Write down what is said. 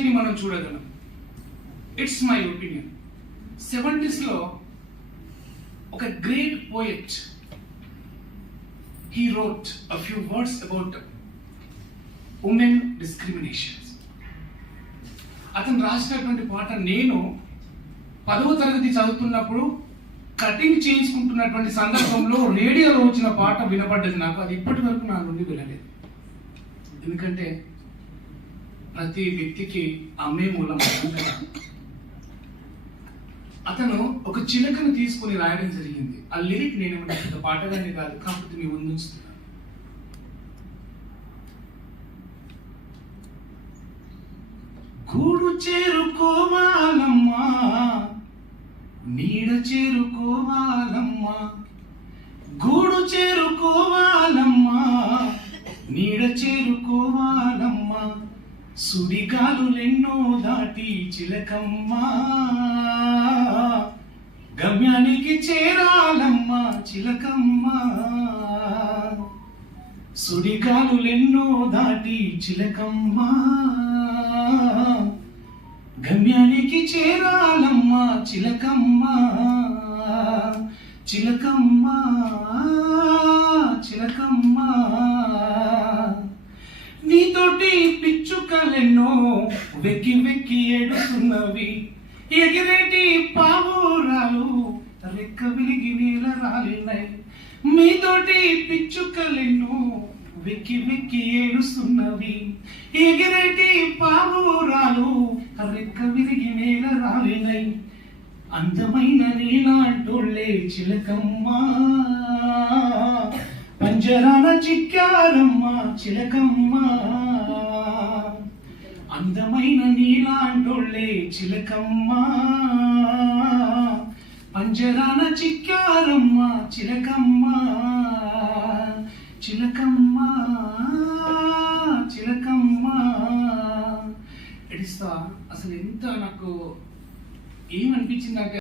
ఇన్సైట్ని మనం చూడగలం. It's my opinion. 70s ఒక great poet, he wrote a few words about women discriminations. అతను రాసినటువంటి పాట నేను 10వ తరగతి చదువుతున్నప్పుడు కటింగ్ చేయించుకుంటున్నటువంటి సందర్భంలో రేడియోలో వచ్చిన పాట వినపడ్డది నాకు. అది ఇప్పటి వరకు నా నుండి వినలేదు. ఎందుకంటే ప్రతి వ్యక్తికి అమ్మే మూలం కదా. అతను ఒక చిలకను తీసుకుని రాయడం జరిగింది. ఆ లిరిక్ నేను పాటగానే కాదు, కాకపోతే మీ ముందు ఉంచుతున్నాను. గూడు చేరుకోవాలమ్మా, నీడ చేరుకోవాలమ్మా, గూడు చేరుకోవాలమ్మా, నీడ చేరుకోవాలమ్మా, సుడిగాలులెన్నో దాటి చిలకమ్మా, గమ్యానికి చేరాలమ్మా చిలకమ్మా, సుడిగాలులెన్నో దాటి చిలకమ్మా, గమ్యానికి చేరాలమ్మా చిలకమ్మా, చిలకమ్మా చిలకమ్మా. నీతోటి పిచ్చుకలెన్నో వెక్కి వెక్కి ఏడుతున్నవి, ఎగిరేటి పావురాలు రెక్క విరిగి నీల రాలినాయి. మీతోటి పిచ్చుకలెన్నో వెక్కి వెక్కి ఏడుస్తున్నవి, ఎగిరేటి పావురాలు రెక్క విరిగి నేల రాలినాయి. అందమైన నీలాంటోళ్ళే చిలకమ్మా, పంజరాన చిక్కారమ్మా చిలకమ్మా, అందమైన నీలాంటోళ్ళే చిలకమ్మా, పంజరాన చిక్కారమ్మా చిలకమ్మా, చిలకమ్మా చిలకమ్మా. ఎడిస్తా అసలు ఎంత నాకు ఏమనిపించిందంటే